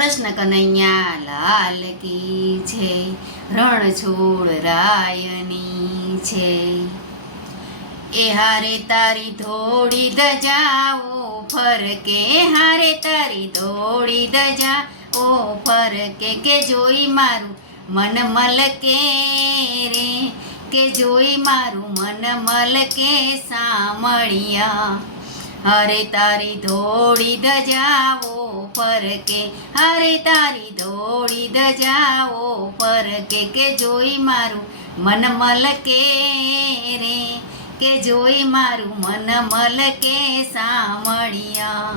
કૃષ્ણ કનૈયા લાલ કી છે, રણછોડ રાયની છે. એ હારે તારી ધોળી ધજાઓ ફરકે, હારે તારી ધોળી ધજાઓ ફરકે, કે જોઈ મારું મન મલકે રે, કે જોઈ મારું મન મલકે સામળિયા. હરે તારી ધોળી ધજાઓ ફરકે, હરે તારી ધોળી ધજાઓ ફરકે, કે જોઈ મારું મન મલકે રે, કે જોઈ મારું મન મલકે સામળિયા.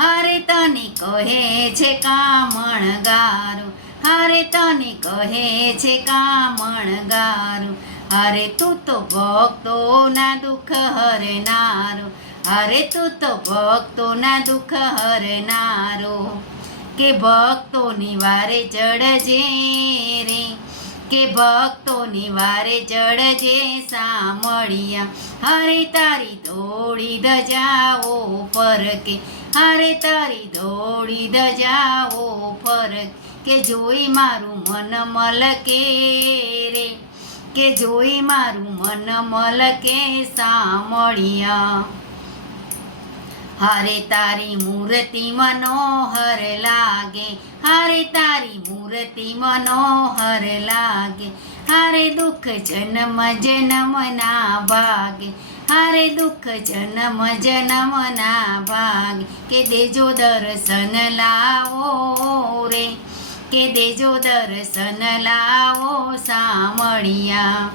હરે તને કહે છે કામણગારો, હરે તને કહે છે કામણગારો, હરે તું તો ભક્તોના દુઃખ હરનારો, હરે તું તો ભક્તોના દુઃખ હરનારો, કે ભક્તોની વારે ચડજે રે, કે ભક્તોની વારે ચડજે સામળિયા. હરે તારી ધોળી ધજાઓ ફરકે, હરે તારી ધોળી ધજાઓ ફરકે, કે જોઈ મારું મન મલકે રે, કે જોઈ મારું મન મલકે સામળિયા. હરે તારી મૂર્તિ મનોહર લાગે, હરે તારી મૂર્તિ મનોહર લાગે, હરે દુઃખ જન્મ જન્મના ભાગે, હરે દુઃખ જન્મ જન્મના ભાગે, કે દેજો દર્શન લાવો રે, કે દેજો દર્શન લાવો સામળિયા.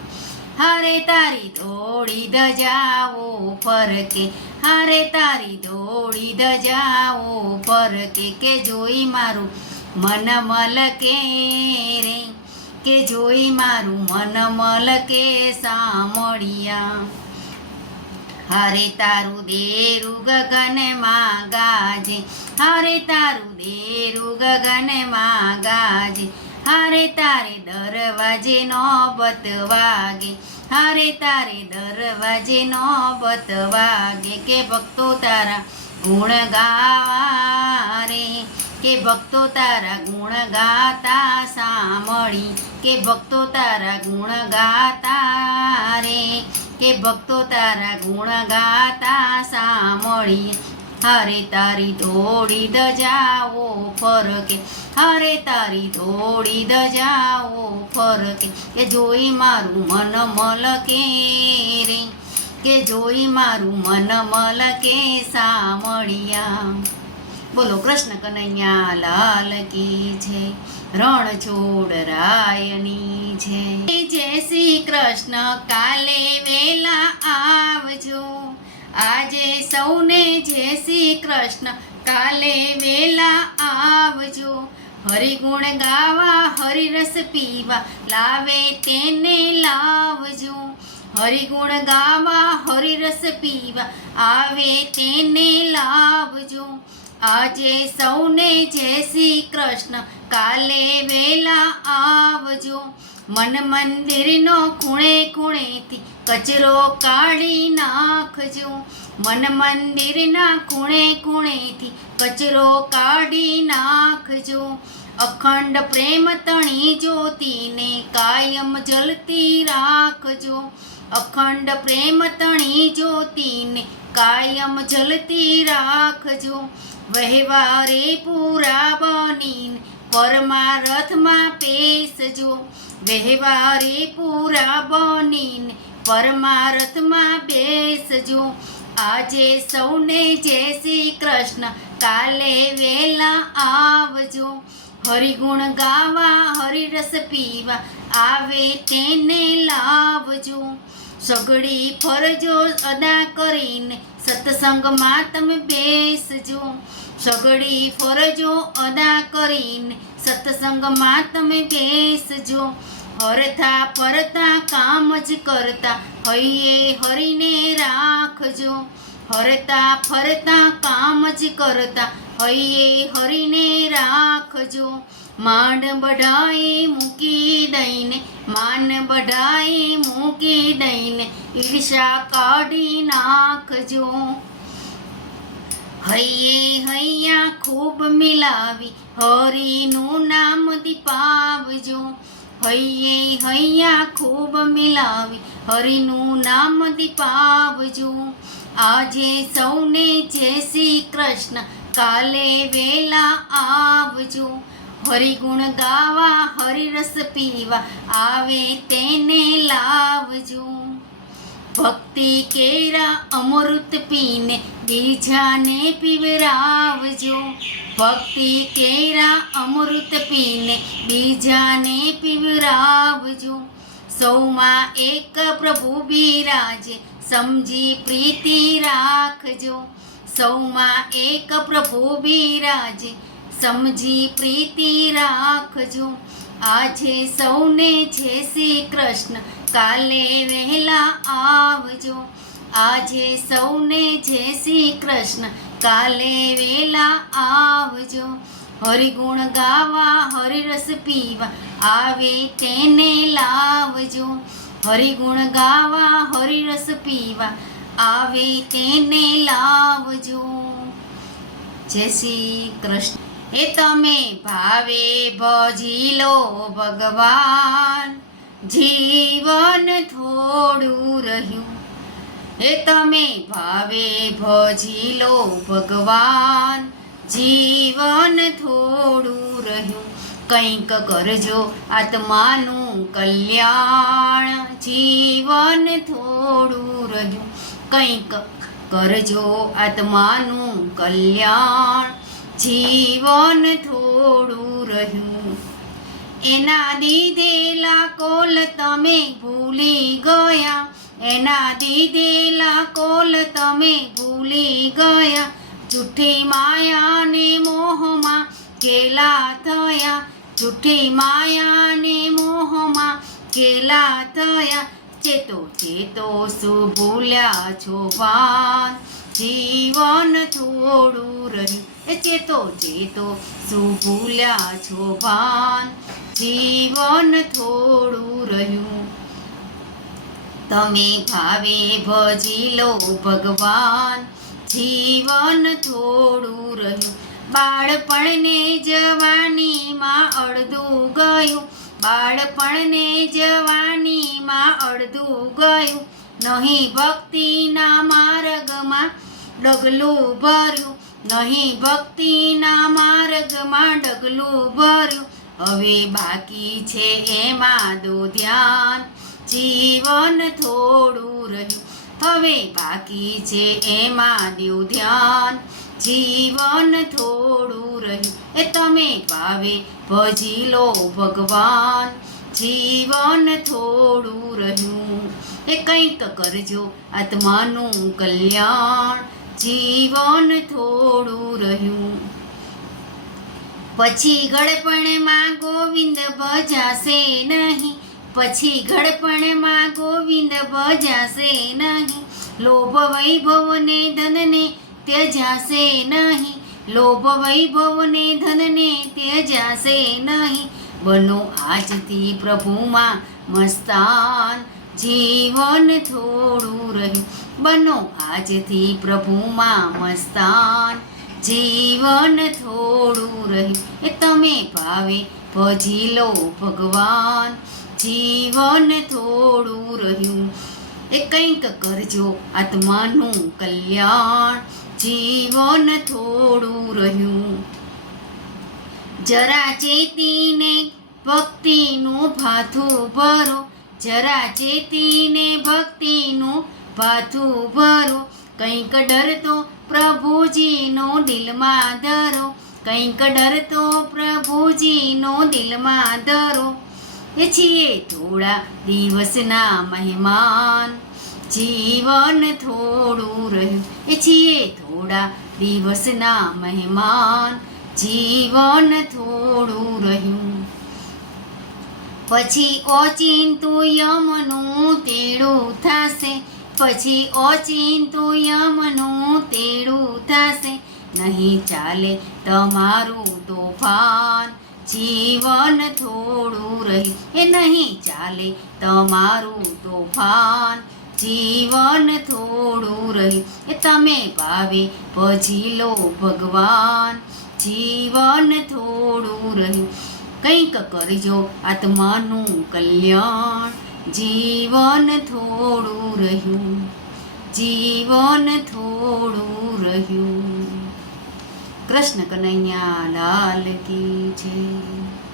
હરે તારી ધોળી ધજાઓ ફરકે, હરે તારી ધોળી ધજાઓ ફરકે, કે જોઈ મારું મન મલકે રે, કે જોઈ મારું મન મલકે સામળિયા. હરે તારું દેરું ગગનમાં ગાજે, હરે તારું દેરું ગગનમાં ગાજે, હરે તારે દરવાજે નોબત વાગે, હરે તારે દરવાજે નોબત વાગે, કે ભક્તો તારા ગુણ ગાવા રે, કે ભક્તો તારા ગુણ ગાતા સામળી, કે ભક્તો તારા ગુણ ગાતા રે, કે ભક્તો તારા ગુણ ગાતા સામળી. હરે તારી ધોળી ધજાઓ ફરકે, હરે તારી ધોળી ધજાઓ ફરકે, કે જોઈ મારું મન મલકે રે, કે જોઈ મારું મન મલકે સામળિયા. બોલો કૃષ્ણ કનૈયા લાલ કી છે, રણછોડ રાયની છે. જય શ્રી કૃષ્ણ કાલે વેલા આવજો, આજે સૌને જય શ્રી કૃષ્ણ કાલે વેલા આવજો. હરિગુણ ગાવા હરિરસ પીવા લાવે તેને લાવજો, હરિગુણ ગાવા હરિરસ પીવા આવે તેને લાવજો. આજે સૌને જય શ્રી કૃષ્ણ કાલે વેલા આવજો. મન મંદિરનો ખૂણે ખૂણેથી કચરો કાઢી નાખજો, મન મંદિરના ખૂણે ખૂણેથી કચરો કાઢી નાખજો. અખંડ પ્રેમ તણી જ્યોતિને કાયમ જલતી રાખજો, અખંડ પ્રેમ તણી જ્યોતિને કાયમ જલતી રાખજો. વહેવારે પૂરા બનીને પરમારથમાં પેસજો, વહેવારે પૂરા બનીને પરમારથમાં બેસજો. આજે સૌને જય શ્રી કૃષ્ણ કાલે વેલા આવજો. હરિગુણ ગાવા હરિરસ પીવા આવે તેને લાવજો. સઘળી ફરજો અદા કરીને સત્સંગમાં તમે બેસજો, સઘળી ફરજો અદા કરીને સત્સંગમાં તમે બેસજો. હરતા ફરતા કામ જ કરતા હૈયે હરીને રાખજો, હરતા ફરતા કામ જ કરતા હૈયે હરીને રાખજો. માંડ બઢાએ મૂકી દઈને, માન બઢાએ મૂકી દઈને ઈર્ષા કાઢી નાખજો. હૈયે હૈયા ખૂબ મિલાવી હરિનું નામ દીપાવજો. હૈયે હૈયા ખૂબ મિલાવી હરિનું નામ દીપાવજો. આજે સૌને જય શ્રી કૃષ્ણ, કાલે વેલા આવજો. હરિગુણ ગાવા હરિરસ પીવા આવે તેને લાવજો. ભક્તિ કેરા અમૃત પીને બીજાને પીવરાવજો. ભક્તિ કેરા અમૃત પીને બીજાને પીવરાવજો. સૌમાં એક પ્રભુ બિરાજે સમજી પ્રીતિ રાખજો. સૌમાં એક પ્રભુ બિરાજે સમજી પ્રીતિ રાખજો. આજે સૌને જય શ્રી કૃષ્ણ, કાલે વહેલા આવજો. આજે સૌને જય શ્રી કૃષ્ણ, કાલે વેલા આવજો. હરિગુણ ગાવા હરિરસ પીવા આવે તેને લાવજો. હરિગુણ ગાવા હરિરસ પીવા આવે તેને લાવજો. જય શ્રી કૃષ્ણ. એ તમે ભાવે ભજી લો ભગવાન, જીવન થોડું રહ્યું. એ તમે ભાવે ભજી લો ભગવાન, જીવન થોડું રહ્યું. કંઈક કરજો આત્માનું કલ્યાણ, જીવન થોડું રહ્યું. કંઈક કરજો આત્માનું કલ્યાણ, જીવન થોડું રહ્યું. એના દીધેલા કોલ તમે ભૂલી ગયા, એના દીધેલા કોલ તમે ભૂલી ગયા. જૂઠી માયાને મોહમાં કેલા થયા, જૂઠી માયાને મોહમાં કેલા થયા. ચેતો ચેતો શું ભૂલ્યા છો ભાન, જીવન થોડું રહ્યું. એ ચેતો ચેતો શું ભૂલ્યા છો ભાન, જીવન થોડું રહ્યું. તમે ભાવે ભજી લો ભગવાન, જીવન થોડું રહ્યું. બાળપણને જવાનીમાં અડધું ગયું, બાળપણને જવાનીમાં અડધું ગયું. નહીં ભક્તિના માર્ગમાં ડગલું ભર્યું, નહીં ભક્તિના માર્ગમાં ડગલું ભર્યું. હવે બાકી છે એમાં દો ધ્યાન, જીવન થોડું રહ્યું. હવે બાકી છે એમાં દો ધ્યાન, જીવન થોડું રહ્યું. એ તમે ભાવે ભજી લો ભગવાન, જીવન થોડું રહ્યું. એ કંઈક કરજો આત્માનું કલ્યાણ, જીવન થોડું રહ્યું. પછી ઘડપણમાં ગોવિંદ ભજાશે નહીં, પછી ઘડપણમાં ગોવિંદ ભજાશે નહીં. લોભ વૈભવને ધનને ત્યજાશે નહીં, લોભ વૈભવને ધનને ત્યજાશે નહીં. બનો આજથી પ્રભુમાં મસ્તાન, જીવન થોડું રહ્યું. બનો આજથી પ્રભુમાં મસ્તાન, જીવન થોડું રહ્યું. એ તમે ભાવે ભજી લો ભગવાન, જીવન થોડું રહ્યું. એ કંઈક કરજો આત્માનું કલ્યાણ, જીવન થોડું રહ્યું. જરા ચેતીને ભક્તિનું ભાથું ભરો, જરા ચેતીને ભક્તિનું ભાથું ભરો. કંઈક ડરતો પ્રભુજીનો દિલમાં ધરો, કંઈક ડરતો પ્રભુજીનો દિલમાં ધરો. એ છીએ થોડા દિવસના મહેમાન, જીવન થોડું રહ્યું. એ છીએ થોડા દિવસના મહેમાન, જીવન થોડું રહ્યું. પછી ઓચિંતું યમનું તેડું થશે, પછી ઓચિંતું યમનું તેડું થશે. નહીં ચાલે તમારું તોફાન, જીવન થોડું રહ્યું. એ નહીં ચાલે તમારું તોફાન, જીવન થોડું રહ્યું. એ તમે ભાવે ભજી લો ભગવાન, જીવન થોડું રહ્યું. કંઈક કરજો આત્માનું કલ્યાણ, જીવન થોડું રહ્યું, જીવન થોડું રહ્યું. કૃષ્ણ કનૈયા લાલ કી જય.